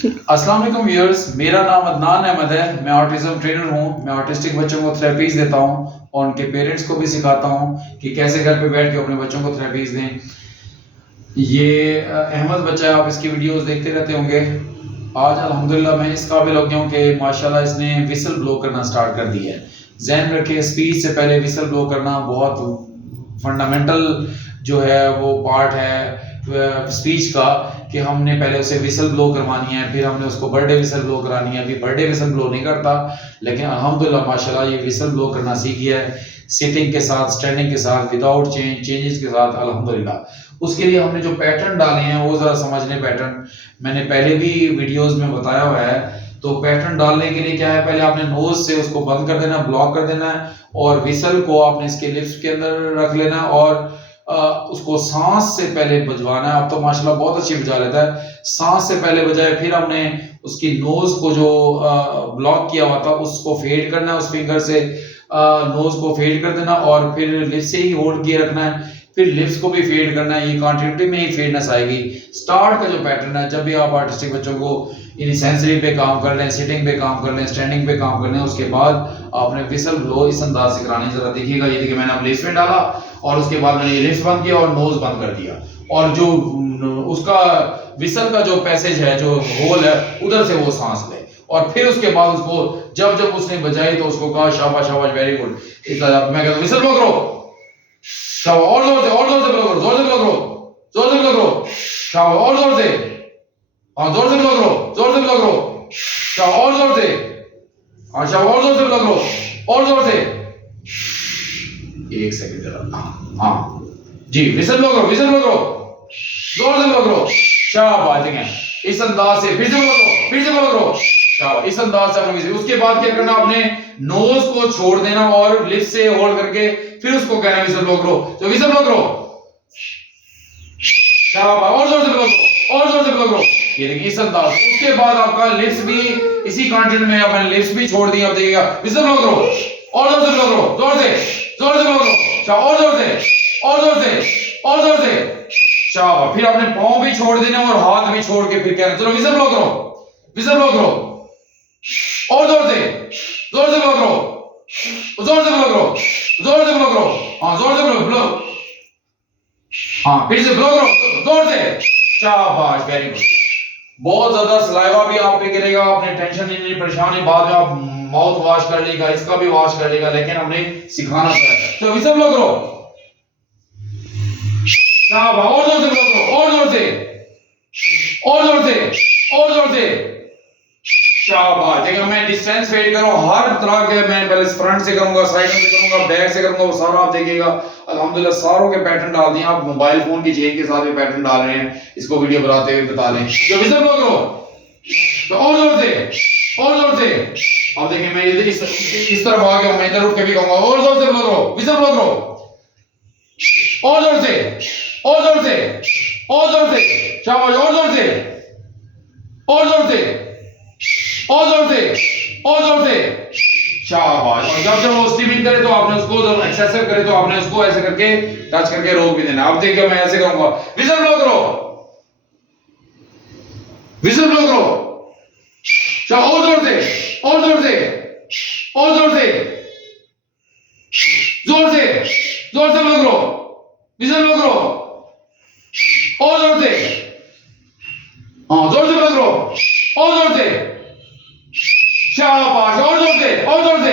अस्सलाम वालेकुम व्यूअर्स, मेरा नाम अदनान अहमद है। मैं ऑटिज्म ट्रेनर हूँ। मैं ऑटिस्टिक बच्चों को थेरेपीज देता हूँ और उनके पेरेंट्स को भी सिखाता हूँ कि कैसे घर पे बैठ के अपने बच्चों को थेरेपीज दें। ये अहमद बच्चा है, आप इसकी वीडियोस देखते रहते होंगे। आज अल्हम्दुलिल्लाह मैं इस काबिल हो गया हूँ कि माशाल्लाह इसने विसल ब्लो करना स्टार्ट कर दिया है। ज़हन रखिए, स्पीच से पहले विसल ब्लो करना बहुत फंडामेंटल जो है वो पार्ट है स्पीच का, कि हमने पहले उसे विसल ब्लो करवानी है, फिर हमने उसको बर्थडे विसल ब्लो करानी है। अभी बर्थडे विसल ब्लो नहीं करता, लेकिन अल्हम्दुलिल्लाह माशाल्लाह ये विसल ब्लो करना सीख गया है, सिटिंग के साथ, स्टैंडिंग के साथ, विदाउट चेंजेस के साथ अल्हम्दुलिल्लाह। उसके लिए हमने जो पैटर्न डाले हैं वो जरा समझ लें। पैटर्न मैंने पहले भी वीडियोस में बताया हुआ है। तो पैटर्न डालने के लिए क्या है, पहले आपने नोज से उसको बंद कर देना, ब्लॉक कर देना है, और विसल को आपने इसके लिप्स के अंदर रख लेना है और उसको सांस से पहले बजवाना है। अब तो माशाल्लाह बहुत अच्छी बजा लेता है। सांस से पहले बजाए, फिर हमने उसकी नोज को जो ब्लॉक किया हुआ था उसको फेड करना है, उस फिंगर से नोज को फेड कर देना और फिर लिप्स से ही होल्ड किए रखना है, फिर लिप्स को भी फेड करना है। ये कंटिन्यूटी में ही फेडनेस आएगी। स्टार्ट का जो पैटर्न है, जब भी आप आर्टिस्टिक बच्चों को इन सेंसरी पे काम कर लें, सिटिंग पे काम कर लें, स्टैंडिंग पे काम कर लें, उसके बाद आपने विसल ब्लो इस अंदाज से करानी। जरा देखिएगा, ये देखिए मैंने अब लिप्स में डाला और उसके बाद मैंने ये लिप्स बंद किया और नोज बंद कर दिया, और जो उसका विसल का जो पैसेज है, जो होल है, उधर से वो सांस ले, और फिर उसके बाद उसको जब जब उसने बजाई तो उसको कहा शाबाश शाबाश, वेरी गुड। इस तरह मैं कहता हूं विसल ब्लो करो, शाबाश, और जोर से ब्लो करो, जोर से ब्लो करो, जोर से ब्लो करो, शाबाश, और जोर से, हाँ जोर से ब्लो करो, जोर से ब्लो करो, शाबाश, और जोर से, हाँ शाबाश, और जोर से ब्लो करो, और जोर से। एक सेकंड जरा, हाँ जी, विसल ब्लो करो, विसल ब्लो करो, जोर से ब्लो करो, शाबाश। देखें इस अंदाज से, फिर से ब्लो करो, फिर से ब्लो करो, शाबाश। इस अंदाज से आपने, उसके बाद क्या करना, आपने नोज को छोड़ देना और लिप्स से होल्ड करके फिर उसको कहना विसल ब्लो करो, तो विसल ब्लो करो, शाबाश, और जोर से ब्लो करो, और जोर से ब्लो करो। ये देखिए इस अंदाज। उसके बाद आपका लिप्स भी इसी कंटेंट में, आपने लिप्स भी छोड़ दिया। आप देखिएगा विसल ब्लो करो, और जोर से ब्लो करो, जोर से, जोर से ब्लो करो, शाबाश, और जोर से, और जोर से, और जोर से, शाबाश। फिर आपने पांव भी छोड़ देना और हाथ भी छोड़ के फिर कहना चलो विसल ब्लो करो, विसल ब्लो करो, और जोर से, जोर से ब्लो करो, जोर से ब्लो करो, जोर से ब्लो करो, हाँ जोर से ब्लो, हाँ फिर से ब्लो करो, जोर से, शाबाश, वेरी गुड। बहुत ज्यादा सलाइवा भी आप पे गिरेगा, आपने टेंशन नहीं लेनी, परेशानी, बाद में आप माउथ वॉश कर लेगा, इसका भी वॉश कर लेगा, लेकिन हमने सिखाना है। तो विसल ब्लो करो, शाबाश, और जोर से ब्लो करो, और जोर से, और जोर से, और जोर से, शाबाश। देखिए मैं डिस्टेंस फेड करूं, हर तरह के, मैं पहले फ्रंट से करूंगा, साइड से करूंगा, बैक से करूंगा, वो सारा आप देखिएगा। अल्हम्दुलिल्लाह सारों के पैटर्न डाल दिए। आप मोबाइल फोन की चेन के साथ भी पैटर्न डाल रहे हैं, इसको वीडियो बनाते हुए बता लें। तो विसल ब्लो करो, तो और जोर से, और जोर से। अब देखिए मैं इस तरफ आ गया हूं, मैं इधर रुक के भी कहूंगा और जोर से ब्लो करो, विसल ब्लो करो, और जोर से, और जोर से, और जोर से, शाबाश, और जोर से, और जोर से, और जोर से, और जोर से, शाबाश। और जब जब वो स्टीमिंग करे तो आपने उसको, जब एक्सेसिव करे तो आपने उसको ऐसे करके टच करके रोक भी देना। अब देखिए मैं ऐसे करूंगा, विसल ब्लो करो, विसल ब्लो करो, शाबाश, और जोर से, और जोर से, और जोर से, जोर से, जोर से ब्लो करो, विसल ब्लो करो, और जोर से, हाँ जोर से ब्लो करो, और जोर से, शाबाश, और जोर से, और जोर से।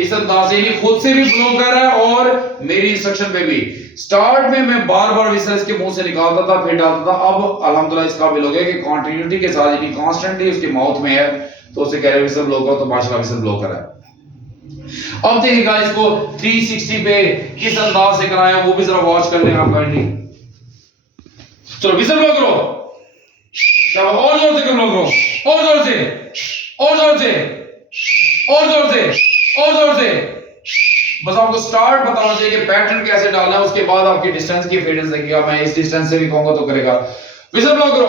इस अंदाज से खुद से भी ब्लो कर रहा है और मेरी इंस्ट्रक्शन पे भी। स्टार्ट में मैं बार बार विसल इसके मुंह से निकालता था, फिर डालता था। अब अल्हम्दुलिल्लाह इसका भी लोग है कि कंटिन्यूटी के साथ, यानी कांस्टेंटली उसके माउथ में है, तो उसे कह रहे विसल ब्लो करो, तो माशाल्लाह विसल ब्लो कर रहा है। अब देखिएगा इसको 360 पे किस अंदाज से कराया, वो भी जरा वॉच कर लें आप काइंडली। चलो विसल ब्लो करो, शाबाश, और जोर से ब्लो करो, और जोर से, और जोर से, और जोर से, और जोर से। बस आपको स्टार्ट बताना चाहिए कि पैटर्न कैसे डालना है। उसके बाद आपकी डिस्टेंस की फेडेंस देखिएगा, मैं इस डिस्टेंस से भी कहूंगा तो करेगा। विसल ब्लो करो,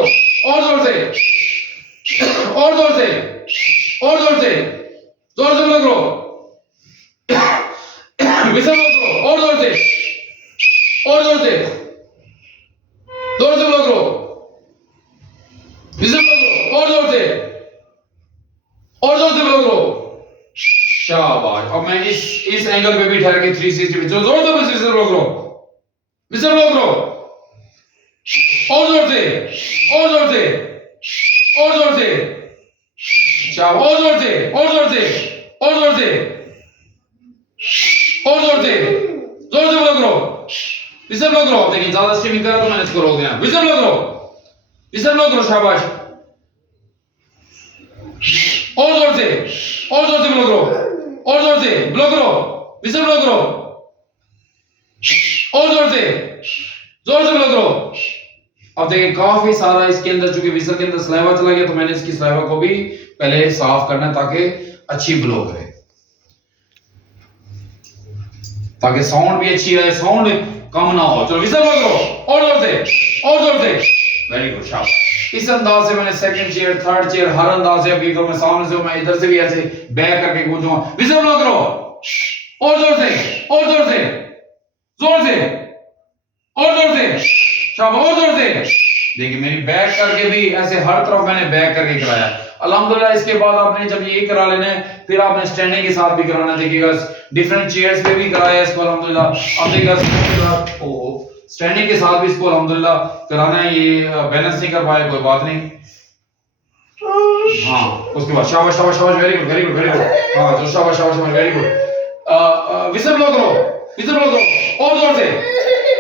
और जोर से, और जोर से, और जोर से, जोर से ब्लो करो, विसल ब्लो करो, और जोर से, और जोर से, जोर से ब्लो करो, विसल ब्लो करो, और जोर से ब्लो करो। शाबाश। अब मैं इस एंगल पे भी ठहर के 360 पे जोर से विसल ब्लो करो, विसल ब्लो करो। और जोर से, और जोर से, और जोर से। शाबाश। और जोर से, और जोर से, और जोर से, और जोर से ब्लो करो, विसल ब्लो करो। देखिए ज्यादा स्ट्रीमिंग करा तो मैंने इसको रोक दिया। विसल ब्लो करो, विसल ब्लो करो। शाबाश। और जोर से ब्लो करो, और जोर से ब्लो करो, विसल ब्लो करो। और जोर से ब्लो करो। अब देखिए काफी सारा इसके अंदर, चूंकि विसल के अंदर सलाइवा चला गया, तो मैंने इसकी सलाइवा को भी पहले साफ करना है ताकि अच्छी ब्लो करे, ताकि साउंड भी अच्छी रहे, साउंड कम ना हो। चलो विसल ब्लो करो, और जोर से, और जोर से। वेरी गुड, शाबाश। इस अंदाज से मैंने सेकंड चेयर, थर्ड चेयर, हर अंदाज से अभी तो मैं सामने से, मैं इधर से भी ऐसे बैक करके कूदूंगा। विसल ब्लो करो, और जोर से, और जोर से, जोर से, और जोर से। शाबाश। और जोर से। देखिए मेरी बैक करके भी ऐसे हर तरफ मैंने बैक करके कराया। अल्हम्दुलिल्लाह। इसके बाद आपने जब ये करा लेना है, फिर आपने स्टैंडिंग के साथ भी कराना। देखिएगा डिफरेंट चेयर्स पे भी कराया इसको अल्हम्दुलिल्लाह। अब देखिएगा स्टैंडिंग के साथ भी इसको अल्हम्दुलिल्लाह कराना है। ये बैलेंस नहीं कर पाए, कोई बात नहीं। हाँ, उसके बाद शाबाश, शाबाश, शाबाश। Very good, very good, very good. हाँ, जो शाबाश, शाबाश, शाबाश। Very good. विसल ब्लो करो, विसल ब्लो करो, और जोर से,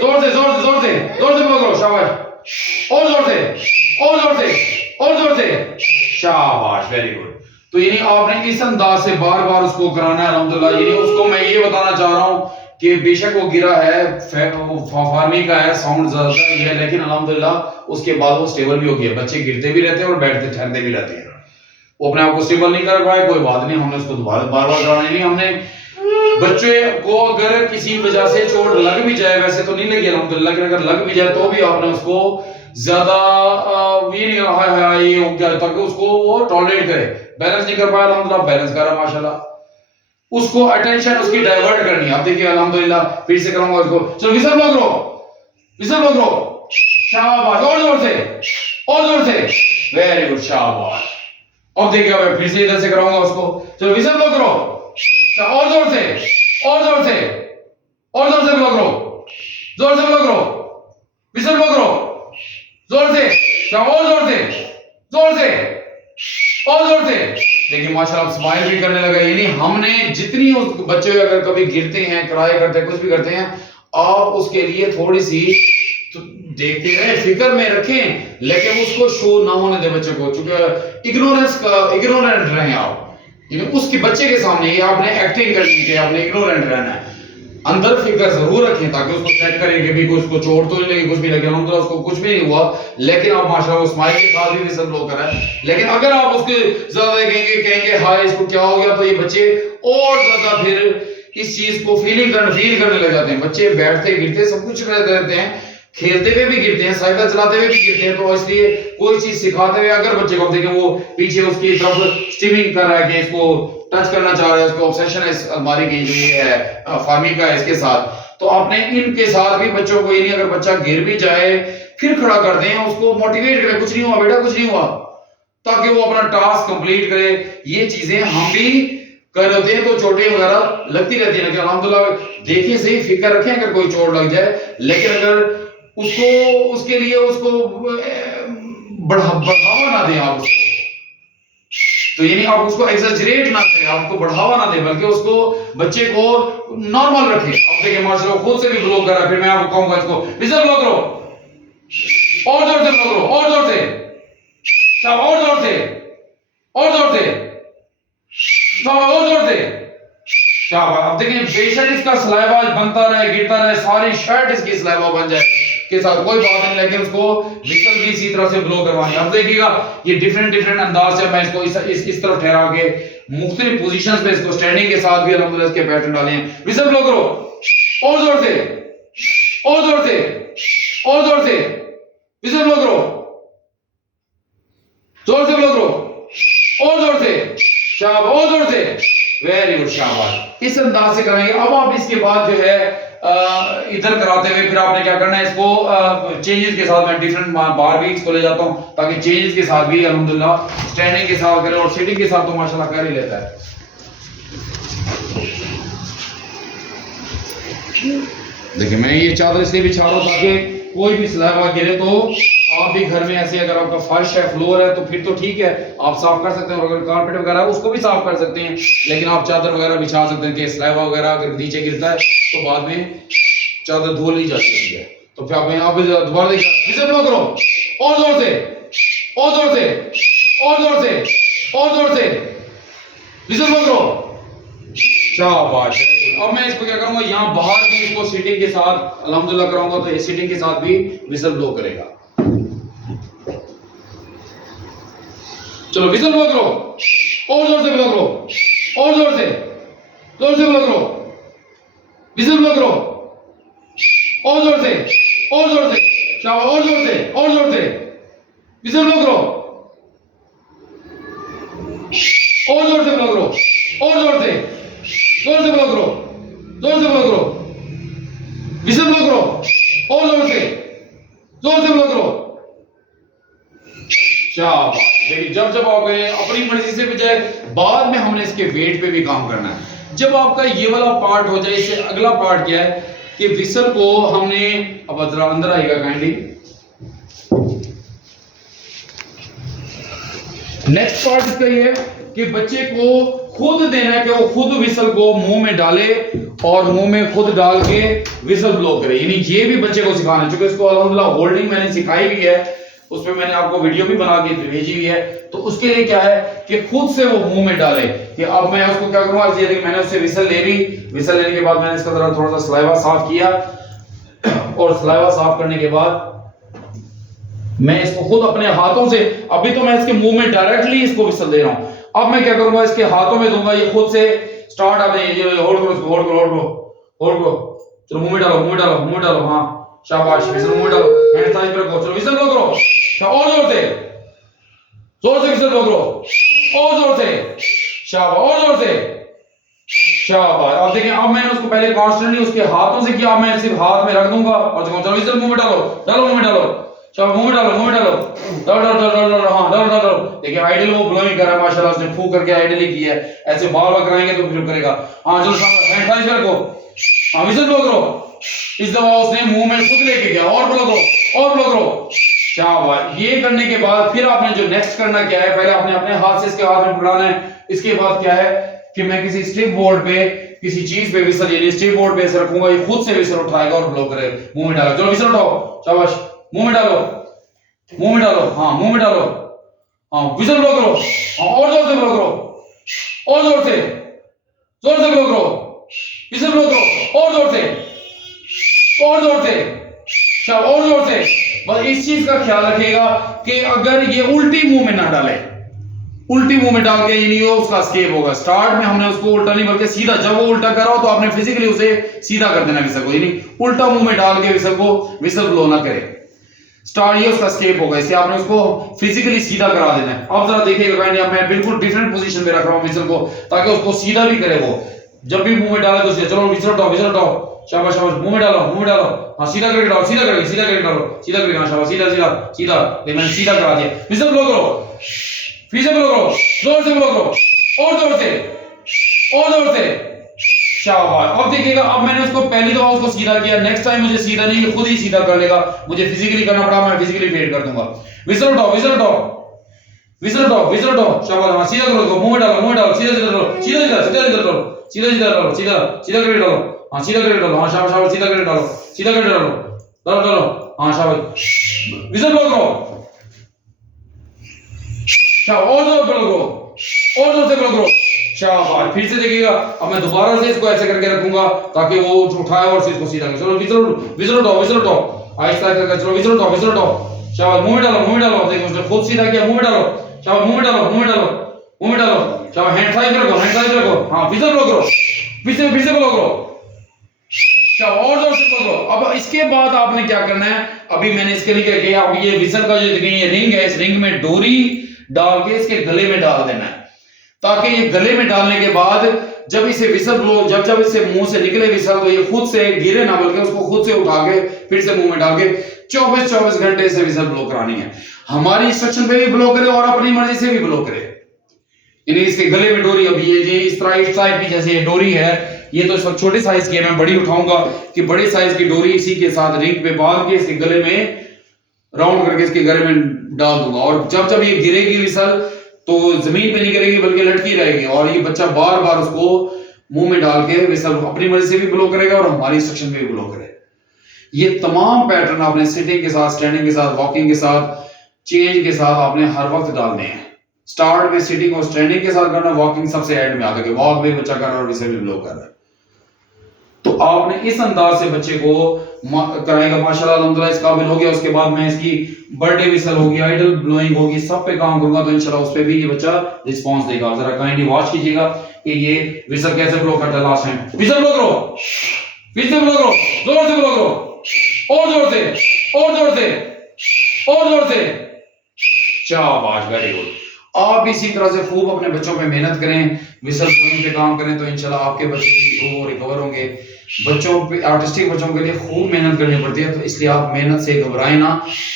जोर से, जोर से, जोर से, जोर से ब्लो करो। शाबाश। और जोर से, और जोर से, और जोर से। शाबाश, वेरी गुड। तो यानी आपने इस अंदाज से बार बार उसको कराना है अल्हम्दुलिल्लाह। यानी उसको मैं ये बताना चाह रहा हूं कि बेशक वो गिरा है, फार्मी का है, साउंड ज्यादा ही है, लेकिन अल्हम्दुलिल्लाह उसके बाद वो स्टेबल भी हो गया। बच्चे गिरते भी रहते हैं और बैठते ठहरते भी रहते हैं। वो अपने आप को स्टेबल नहीं कर पाए, कोई बात नहीं, हमने उसको दोबारा बार बार कराना नहीं। हमने बच्चे को अगर किसी वजह से चोट लग भी जाए, वैसे तो नहीं लगी अल्हम्दुलिल्लाह, लेकिन अगर लग भी जाए तो भी आपने उसको ज्यादा ये नहीं हाय ये हो गया, ताकि उसको वो टॉलरेट करे। बैलेंस नहीं कर पाया अल्हम्दुलिल्लाह, बैलेंस करा माशाल्लाह। उसको अटेंशन उसकी डाइवर्ट करनी है। अब देखिए अल्हम्दुलिल्लाह, फिर से करूंगा उसको। चलो विसल ब्लो करो, विसल ब्लो करो। शाबाश। और जोर से, और जोर से। वेरी गुड, शाबाश। अब देखिए मैं फिर से इधर से कराऊंगा उसको। चलो विसल ब्लो करो, और जोर से, और जोर से, और जोर से ब्लो करो, जोर से ब्लो करो, विसल ब्लो करो, जोर से, और जोर से, जोर से, और जोर से। देखिए माशाल्लाह स्माइल भी करने लगा। यानी हमने जितनी उस बच्चे अगर कभी गिरते हैं, ट्राई करते हैं, कुछ भी करते हैं, आप उसके लिए थोड़ी सी तो देखते रहे, फिक्र में रखें, लेकिन उसको शो ना होने दे बच्चे को। चूंकि इग्नोरेंट रहे आप, यानी उसके बच्चे के सामने ये आपने एक्टिंग करनी है, आपने इग्नोरेंट रहना है। अंदर फिक्र जरूर रखें ताकि उसको चेक करें कि भी उसको चोट तो नहीं लगी, कुछ भी लगे, अल्हम्दुलिल्लाह उसको कुछ भी नहीं हुआ, लेकिन आप माशाल्लाह वो स्माइल के साथ भी सब लोग करा है। लेकिन अगर आप उसके ज्यादा कहेंगे हाय इसको क्या हो गया, तो ये बच्चे और ज्यादा फिर इस चीज को फील करने लग जाते हैं। बच्चे बैठते गिरते सब कुछ रहते हैं, खेलते हुए भी गिरते हैं, साइकिल चलाते हुए भी गिरते हैं। तो इसलिए कोई चीज सिखाते हुए अगर बच्चे को देखें वो पीछे उसकी तरफ स्टीमिंग कर रहा है कि इसको टच करना चाह रहा है, उसको ऑब्सेशन है इस अलमारी की जो ये है फार्मी का है इसके साथ, तो आपने इनके साथ भी बच्चों को, यानी अगर बच्चा गिर भी जाए फिर खड़ा कर दें, उसको मोटिवेट करें, कुछ नहीं हुआ बेटा, कुछ नहीं हुआ, ताकि वो अपना टास्क कंप्लीट करे। ये चीजें हम भी कर होते हैं तो चोटें वगैरह लगती रहती है, लेकिन अल्हम्दुलिल्लाह देखिए सही, फिक्र रखें अगर कोई चोट लग जाए, लेकिन अगर उसको उसके लिए उसको बढ़ावा ना दें आप उसको, तो यानी आप उसको एक्सैजरेट ना करें, आप उसको बढ़ावा ना दें, बल्कि उसको बच्चे को नॉर्मल रखें। अब देखिए माशाल्लाह खुद से भी ब्लो कर रहा है, फिर मैं आपको कहूंगा इसको विसल ब्लो करो, और जोर से ब्लो करो, और जोर से, और जोर से, और जोर से, और जोर से। शाबाश। अब देखिए बेशक इसका सलाइवा बनता रहे, गिरता रहे, सारी शर्ट इसकी सलाइवा बन जाए के साथ कोई बात नहीं, लेकिन उसको विसल भी इसी तरह से ब्लो करवानी है। अब देखिएगा ये डिफरेंट अंदाज से मैं इसको इस तरफ ठहरा के मुख्तलिफ पोजीशंस पे इसको स्टैंडिंग के साथ भी अल्हम्दुलिल्लाह इसके पैटर्न डाले हैं। विसल ब्लो करो, और जोर से, और जोर से, और जोर से, विसल ब्लो करो, जोर से ब्लो करो, और जोर से, शाबाश, और जोर से। वेरी गुड, शाबाश। इस अंदाज से करेंगे। अब आप इसके बाद जो है इधर कराते हुए फिर आपने क्या करना है, इसको चेंजेस के साथ मैं डिफरेंट बार भी इसको ले जाता हूं ताकि चेंजेस के साथ भी अल्हम्दुलिल्लाह स्टैंडिंग के साथ करे और सिटिंग के साथ तो माशाल्लाह कर ही लेता है। देखिए मैं ये चादर इसलिए बिछा रहा हूं ताकि कोई भी सलाइवा गिरे तो आप भी घर में ऐसे, अगर आपका फर्श है, फ्लोर है, तो फिर तो ठीक है, आप साफ कर सकते हैं, और अगर कारपेट वगैरह है उसको भी साफ कर सकते हैं, लेकिन आप चादर वगैरह बिछा सकते हैं कि सलाइवा वगैरह अगर नीचे गिरता है तो बाद में चादर धो ली जा सकती है। तो फिर आप दोबारा देखिए, इसे ब्लो करो और जोर से, और जोर से, और जोर से, और जोर से, इसे ब्लो करो। शाबाश। अब मैं इसको क्या करूंगा, यहाँ बाहर भी इसको सीटिंग के साथ अल्हम्दुलिल्लाह कराऊंगा, तो ये सीटिंग के साथ भी विसल ब्लो करेगा। चलो विसल ब्लो करो, और जोर से ब्लो करो, और जोर से ब्लो करो, विसल ब्लो करो, और जोर से, और जोर से, शाबाश, और जोर से, और जोर से, विसल ब्लो करो, और जोर से ब्लो करो, और जोर से ब्लो करो, जोर से ब्लो करो, विसल ब्लो करो, और जोर से ब्लो करो। शाबाश। देखिए जब आप अपनी मर्जी से बजाय बाद में हमने इसके वेट पे भी काम करना है। जब आपका ये वाला पार्ट हो जाए, इससे अगला पार्ट क्या है कि विसल को हमने, अब जरा अंदर आएगा काइंडली, नेक्स्ट पार्ट इसका ये है कि बच्चे को खुद देना है कि वो खुद विसल को मुंह में डाले और मुंह में खुद डाल के विसल ब्लो करे, यानी ये भी बच्चे को सिखाना है। चूंकि इसको अल्हम्दुलिल्लाह होल्डिंग मैंने सिखाई भी है, उसमें मैंने आपको वीडियो भी बना के भेजी हुई है, तो उसके लिए क्या है कि खुद से वो मुंह में डाले। कि अब मैं उसको क्या करूंगा, ये मैंने उससे विसल ले ली, विसल लेने के बाद मैंने इसका जरा थोड़ा सा सलाइवा साफ किया, और सलाइवा साफ करने के बाद मैं इसको खुद अपने हाथों से, अभी तो मैं इसके मुंह में डायरेक्टली इसको विसल दे रहा हूं, अब मैं क्या करूंगा इसके हाथों में दूंगा, ये खुद से स्टार्ट। आपने ये होल्ड करो, इसको होल्ड करो, होल्ड करो, होल्ड करो, चलो मुंह में डालो, मुंह में डालो, मुंह में डालो, हाँ शाबाश, विसल मुंह में डालो, हैंड साइज पे रखो, चलो विसल ब्लो करो, और जोर से विसल ब्लो करो, और जोर से, शाबाश, और जोर से, शाबाश। अब देखिए, अब मैंने उसको पहले कॉन्स्टेंटली उसके हाथों से किया, अब मैं सिर्फ हाथ में रख दूंगा और चलो विसल मुंह में डालो, डालो मुंह में डालो, चलो मुंह में डालो, मुंह में डालो, डालो डालो डालो डालो, हाँ डालो डालो डालो। देखिए आइडियल वो ब्लोइंग कर रहा है माशाल्लाह, उसने फूंक करके आइडियली किया है, ऐसे बार बार कराएंगे तो फिर करेगा। हाँ चलो हैंड साइज पे रखो, हाँ विसल ब्लो करो। इस दफा उसने मुंह में खुद लेके गया, और ब्लो करो, और ब्लो करो, शाबाश। ये करने के बाद फिर आपने जो नेक्स्ट करना क्या है, पहले आपने अपने हाथ से इसके हाथ में पकड़ाना है, इसके बाद क्या है कि मैं किसी स्ट्रिप बोर्ड पे, किसी चीज पे विसल, यानी स्ट्रिप बोर्ड पे ऐसे रखूंगा, ये खुद से विसल उठाएगा और ब्लो करे, मुंह में डालो, चलो विसल उठाओ, शाबाश, मुंह में डालो, मुंह में डालो, हाँ मुंह में डालो, हाँ विसल ब्लो करो, हाँ और जोर से ब्लो करो, और जोर से ब्लो करो, विसल ब्लो करो, और जोर से, और जोर से, शाबाश, और जोर से। बस इस चीज का ख्याल रखिएगा कि अगर ये उल्टी मुंह में ना डाले, उल्टी मुंह में डाल के यानी उसका स्केप होगा। स्टार्ट में हमने उसको उल्टा नहीं बल्कि सीधा, जब वो उल्टा करा हो तो आपने फिजिकली उसे सीधा कर देना विसल को, यानी उल्टा मुंह में डाल के विसल को विसल ब्लो ना करे। स्टार्ट ये उसका स्केप होगा, इसलिए आपने उसको फिजिकली सीधा करा देना है। अब जरा देखिएगा काइंडली, अब मैं बिल्कुल डिफरेंट पोजीशन पे रख रहा हूं विसल को, ताकि उसको सीधा भी करे। वो जब भी मुंह में डाले तो चलो विसल उठाओ, विसल उठाओ, शाबाश शाबाश, मुंह में डालो, मुंह में डालो, हाँ सीधा करके डालो, सीधा करके, सीधा करके डालो, सीधा करके, हाँ शाबाश, सीधा सीधा सीधा, ये मैंने सीधा करा दिया। विसल ब्लो करो, फिर से ब्लो करो, जोर से ब्लो करो, और जोर से, और जोर से, शाबाश। अब देखिएगा, अब मैंने उसको पहली दफा उसको सीधा किया, नेक्स्ट टाइम मुझे सीधा नहीं, खुद ही सीधा कर लेगा, मुझे फिजिकली करना पड़ा, मैं फिजिकली फेड कर दूंगा। विसल उठाओ, विसल उठाओ, विसल उठाओ, विसल उठाओ, शाबाश, हाँ सीधा करो, मुंह में डालो, मुंह में डालो, सीधा सीधा डालो, सीधा सीधा सीधा सीधा डालो, सीधा सीधा डालो, सीधा सीधा करके डालो, हाँ सीधा करके डालो, हाँ शाबाश शाबाश, सीधा करके डालो, सीधा करके डालो, डालो डालो, हाँ शाबाश, विसल ब्लो करो, शाबाश, और जोर ब्लो करो, और जोर से ब्लो करो, शाबाश। फिर से देखिएगा, अब मैं दोबारा से इसको ऐसे करके रखूंगा ताकि वो उठाए और इसको सीधा करे। चलो विसल उठाओ, विसल उठाओ, आहिस्ता करके, चलो विसल उठाओ, विसल उठाओ, शाबाश, मुंह में डालो, मुंह में डालो, देखो उसने खुद सीधा किया, मुंह में डालो, शाबाश, मुंह में डालो, मुंह में डालो, मुंह में डालो, शाबाश, हैंड साइज रखो, हैंड साइज रखो, हाँ फिर से ब्लो करो, फिर से ब्लो करो, शाबाश, और जोर से ब्लो करो। अब इसके बाद आपने क्या करना है, अभी मैंने इसके लिए क्या किया, अब ये विसल का जो ये रिंग है, इस रिंग में डोरी डाल के इसके गले में डाल देना है, ताकि ये गले में डालने के बाद जब इसे विसल ब्लो, जब इसे मुंह से निकले विसल, तो ये खुद से गिरे ना, बल्कि उसको खुद से उठा के फिर से मुंह में डाल के 24 घंटे से विसल ब्लो करानी है। हमारी इंस्ट्रक्शन पे भी ब्लो करे और अपनी मर्जी से भी ब्लो करे। यानी इसके गले में डोरी, अभी ये इस टाइप की जैसे ये डोरी है, ये तो इस वक्त छोटे साइज की है, मैं बड़ी उठाऊंगा कि बड़ी साइज की डोरी इसी के साथ रिंग पे बांध के इसके गले में राउंड करके इसके गले में डाल दूंगा। और जब ये गिरेगी विसल तो जमीन पे नहीं गिरेगी बल्कि लटकी रहेगी, और ये बच्चा बार बार उसको मुंह में डाल के विसल अपनी मर्जी से भी ब्लो करेगा और हमारी इंस्ट्रक्शन में भी ब्लो करेगा। ये तमाम पैटर्न आपने सिटिंग के साथ, स्टैंडिंग के साथ, वॉकिंग के साथ, चेंज के साथ आपने हर वक्त डालने हैं। स्टार्ट में सिटिंग और स्टैंडिंग के साथ करना, वॉकिंग सबसे एंड में आकर के वॉक में बच्चा कर रहा है और विसल भी ब्लो कर रहा है। तो आपने इस अंदाज से बच्चे को कराएगा, माशाल्लाह अल्हम्दुलिल्लाह इस काबिल हो गया। उसके बाद मैं इसकी बर्थडे विसल होगी, आइडल ब्लोइंग होगी, सब पे काम करूंगा, तो इंशाल्लाह उस पे भी ये बच्चा रिस्पांस देगा। जरा काइंडली वॉच कीजिएगा कि ये विसल कैसे ब्लो करता है। लास्ट टाइम विसल ब्लो करो, विसल ब्लो करो, जोर से ब्लो करो, और जोर से, और जोर से, और जोर से, शाबाश, वेरी गुड। आप इसी तरह से खूब अपने बच्चों पे मेहनत करें, विसल ब्लोइंग पे काम करें, तो इंशाल्लाह आपके बच्चे भी रिकवर होंगे। बच्चों पे, आर्टिस्टिक बच्चों के लिए खूब मेहनत करनी पड़ती है, तो इसलिए आप मेहनत से घबराएं ना,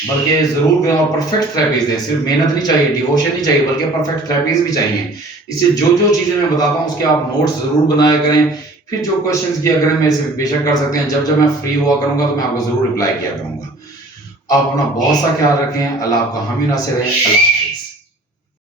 बल्कि जरूर करें और परफेक्ट थेरेपीज दें। सिर्फ मेहनत नहीं चाहिए, डिवोशन नहीं चाहिए, बल्कि परफेक्ट थेरेपीज भी चाहिए। इससे जो जो चीजें मैं बताता हूँ उसके आप नोट्स जरूर बनाया करें। फिर जो क्वेश्चंस किया करें मेरे से बेशक कर सकते हैं, जब मैं फ्री हुआ करूंगा तो मैं आपको जरूर रिप्लाई किया करूंगा। आप अपना बहुत सा ख्याल रखें। अल्लाह आपका हामी नासिर रहे। अल्लाह।